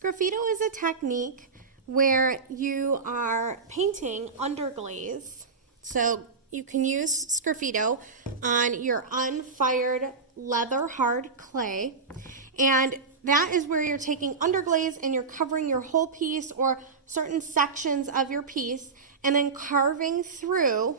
Sgraffito is a technique where you are painting underglaze. So you can use Sgraffito on your unfired leather hard clay, and that is where you're taking underglaze and you're covering your whole piece or certain sections of your piece and then carving through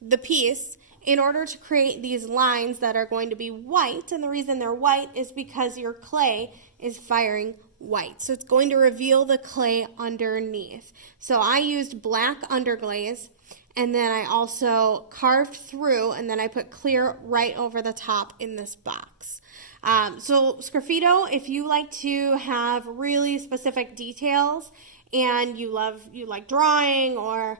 the piece in order to create these lines that are going to be white. And the reason they're white is because your clay is firing white. So it's going to reveal the clay underneath. So I used black underglaze, and then I also carved through, and then I put clear right over the top in this box. So Sgraffito, if you like to have really specific details and you like drawing or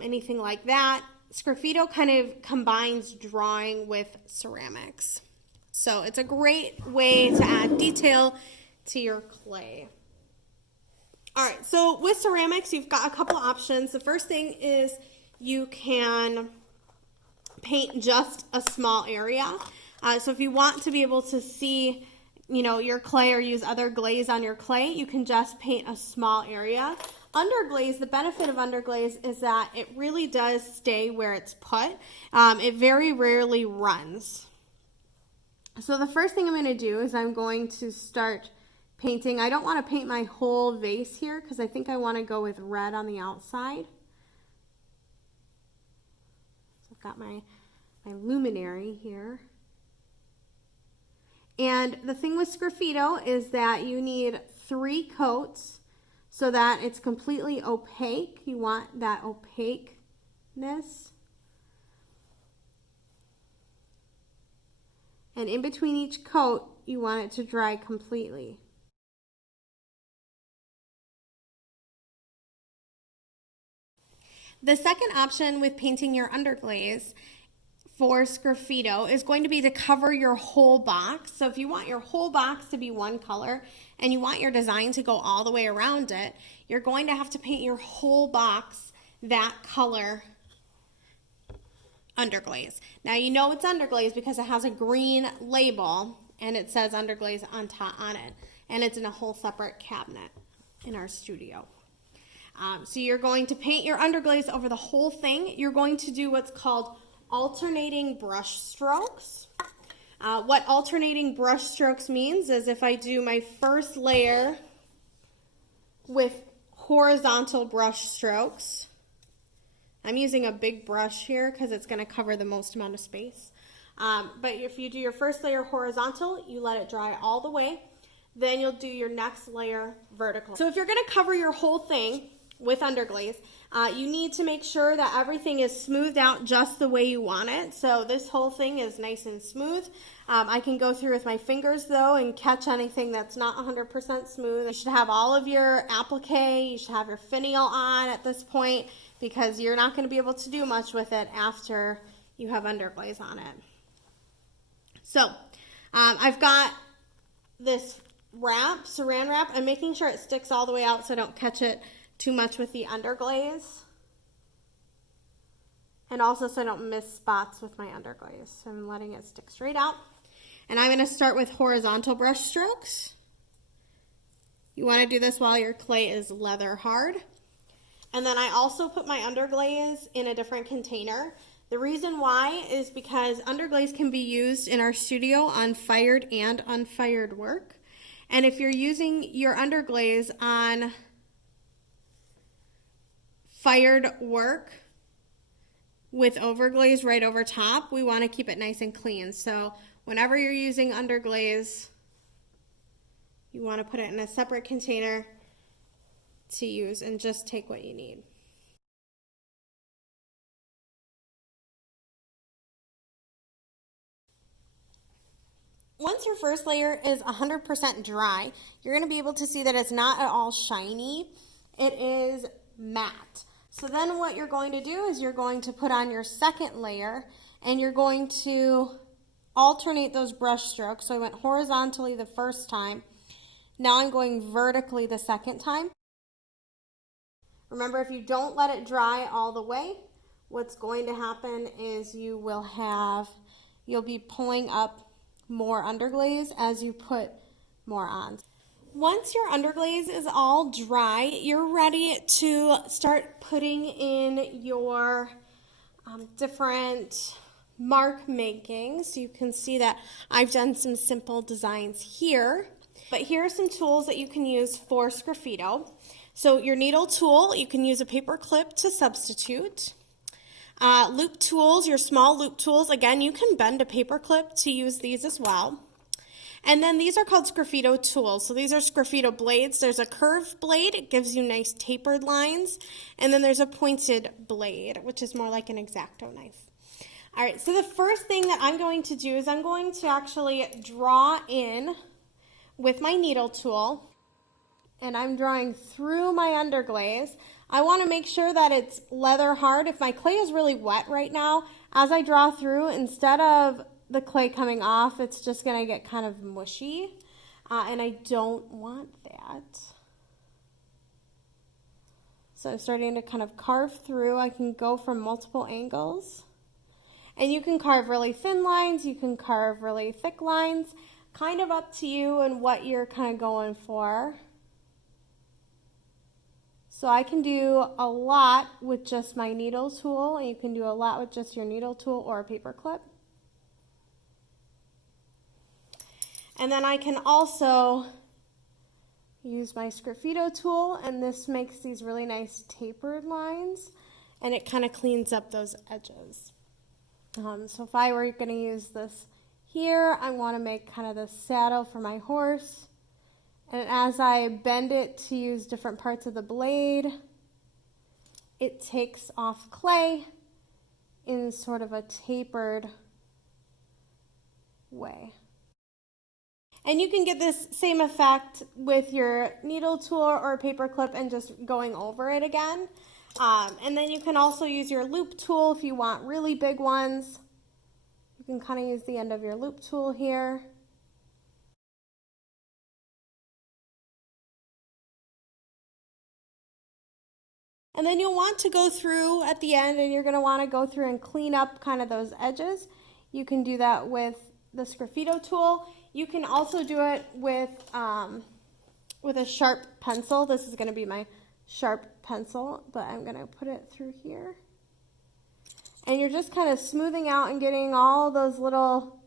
anything like that, Sgraffito kind of combines drawing with ceramics. So it's a great way to add detail to your clay. All right, so with ceramics, you've got a couple options. The first thing is you can paint just a small area. So if you want to be able to see, your clay or use other glaze on your clay, you can just paint a small area. Underglaze, the benefit of underglaze is that it really does stay where it's put. It very rarely runs. So the first thing I'm going to do is I'm going to start painting. I don't want to paint my whole vase here because I think I want to go with red on the outside. So I've got my luminary here. And the thing with Sgraffito is that you need 3 coats so that it's completely opaque. You want that opaqueness. And in between each coat, you want it to dry completely. The second option with painting your underglaze for Sgraffito is going to be to cover your whole box. So if you want your whole box to be one color and you want your design to go all the way around it, you're going to have to paint your whole box that color underglaze. Now you know it's underglaze because it has a green label and it says underglaze on it, and it's in a whole separate cabinet in our studio. So you're going to paint your underglaze over the whole thing. You're going to do what's called alternating brush strokes. What alternating brush strokes means is if I do my first layer with horizontal brush strokes, I'm using a big brush here because it's going to cover the most amount of space. But if you do your first layer horizontal, you let it dry all the way. Then you'll do your next layer vertical. So if you're going to cover your whole thing with underglaze, you need to make sure that everything is smoothed out just the way you want it. So this whole thing is nice and smooth. I can go through with my fingers though and catch anything that's not 100% smooth. You should have all of your applique, you should have your finial on at this point because you're not going to be able to do much with it after you have underglaze on it. So I've got this wrap, saran wrap. I'm making sure it sticks all the way out so I don't catch it too much with the underglaze, and also so I don't miss spots with my underglaze. So I'm letting it stick straight out, and I'm going to start with horizontal brush strokes. You want to do this while your clay is leather hard, and then I also put my underglaze in a different container. The reason why is because underglaze can be used in our studio on fired and unfired work, and if you're using your underglaze on fired work with overglaze right over top, we want to keep it nice and clean. So whenever you're using underglaze, you want to put it in a separate container to use and just take what you need. Once your first layer is 100% dry, you're going to be able to see that it's not at all shiny. It is matte. So then what you're going to do is you're going to put on your second layer and you're going to alternate those brush strokes. So I went horizontally the first time. Now I'm going vertically the second time. Remember, if you don't let it dry all the way, what's going to happen is you'll be pulling up more underglaze as you put more on. Once your underglaze is all dry, you're ready to start putting in your different mark making. So you can see that I've done some simple designs here. But here are some tools that you can use for Sgraffito. So your needle tool, you can use a paper clip to substitute. Loop tools, your small loop tools, again, you can bend a paper clip to use these as well. And then these are called Sgraffito tools. So these are Sgraffito blades. There's a curved blade. It gives you nice tapered lines. And then there's a pointed blade, which is more like an X-Acto knife. All right, so the first thing that I'm going to do is I'm going to actually draw in with my needle tool. And I'm drawing through my underglaze. I want to make sure that it's leather hard. If my clay is really wet right now, as I draw through, instead of the clay coming off, it's just going to get kind of mushy, and I don't want that. So I'm starting to kind of carve through. I can go from multiple angles, and you can carve really thin lines, you can carve really thick lines, kind of up to you and what you're kind of going for. So I can do a lot with just my needle tool, and you can do a lot with just your needle tool or a paper clip. And then I can also use my Sgraffito tool, and this makes these really nice tapered lines, and it kind of cleans up those edges. So if I were going to use this here, I want to make kind of the saddle for my horse. And as I bend it to use different parts of the blade, it takes off clay in sort of a tapered way. And you can get this same effect with your needle tool or a paper clip and just going over it again. And then you can also use your loop tool if you want really big ones. You can kind of use the end of your loop tool here. And then you'll want to go through at the end, and you're going to want to go through and clean up kind of those edges. You can do that with the Sgraffito tool. You can also do it with a sharp pencil. This is going to be my sharp pencil, but I'm going to put it through here. And you're just kind of smoothing out and getting all those little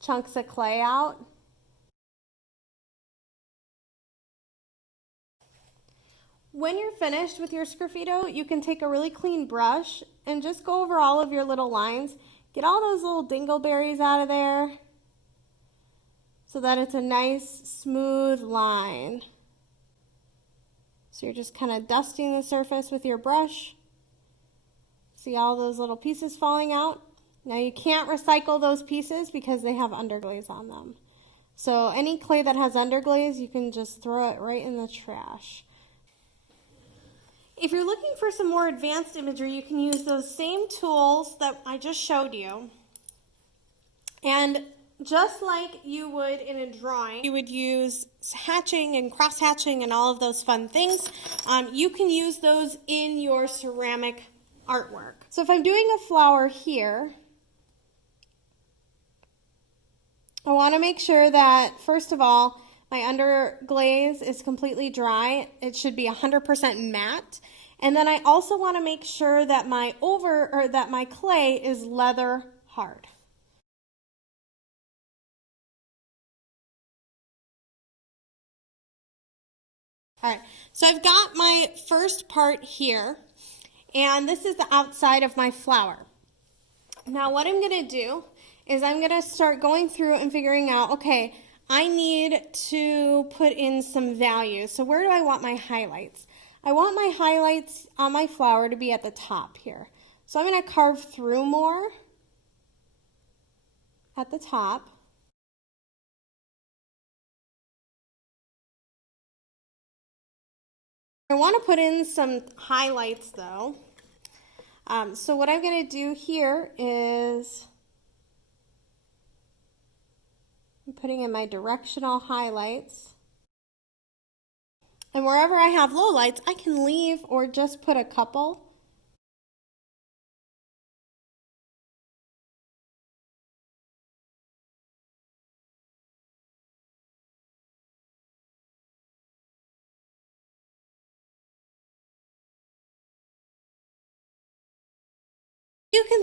chunks of clay out. When you're finished with your Sgraffito, you can take a really clean brush and just go over all of your little lines. Get all those little dingleberries out of there so that it's a nice smooth line. So you're just kind of dusting the surface with your brush. See all those little pieces falling out? Now you can't recycle those pieces because they have underglaze on them. So any clay that has underglaze, you can just throw it right in the trash. If you're looking for some more advanced imagery, you can use those same tools that I just showed you. And just like you would in a drawing, you would use hatching and cross hatching and all of those fun things. You can use those in your ceramic artwork. So if I'm doing a flower here, I want to make sure that, first of all, my underglaze is completely dry. It should be 100% matte. And then I also want to make sure that my clay is leather hard. All right, so I've got my first part here, and this is the outside of my flower. Now what I'm going to do is I'm going to start going through and figuring out, okay, I need to put in some values. So where do I want my highlights? I want my highlights on my flower to be at the top here. So I'm going to carve through more at the top. I want to put in some highlights though. So what I'm going to do here is I'm putting in my directional highlights. And wherever I have lowlights, I can leave or just put a couple.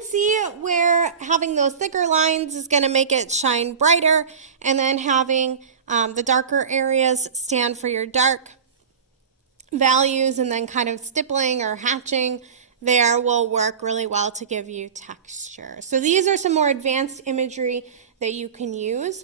can see where having those thicker lines is going to make it shine brighter, and then having the darker areas stand for your dark values, and then kind of stippling or hatching there will work really well to give you texture. So these are some more advanced imagery that you can use.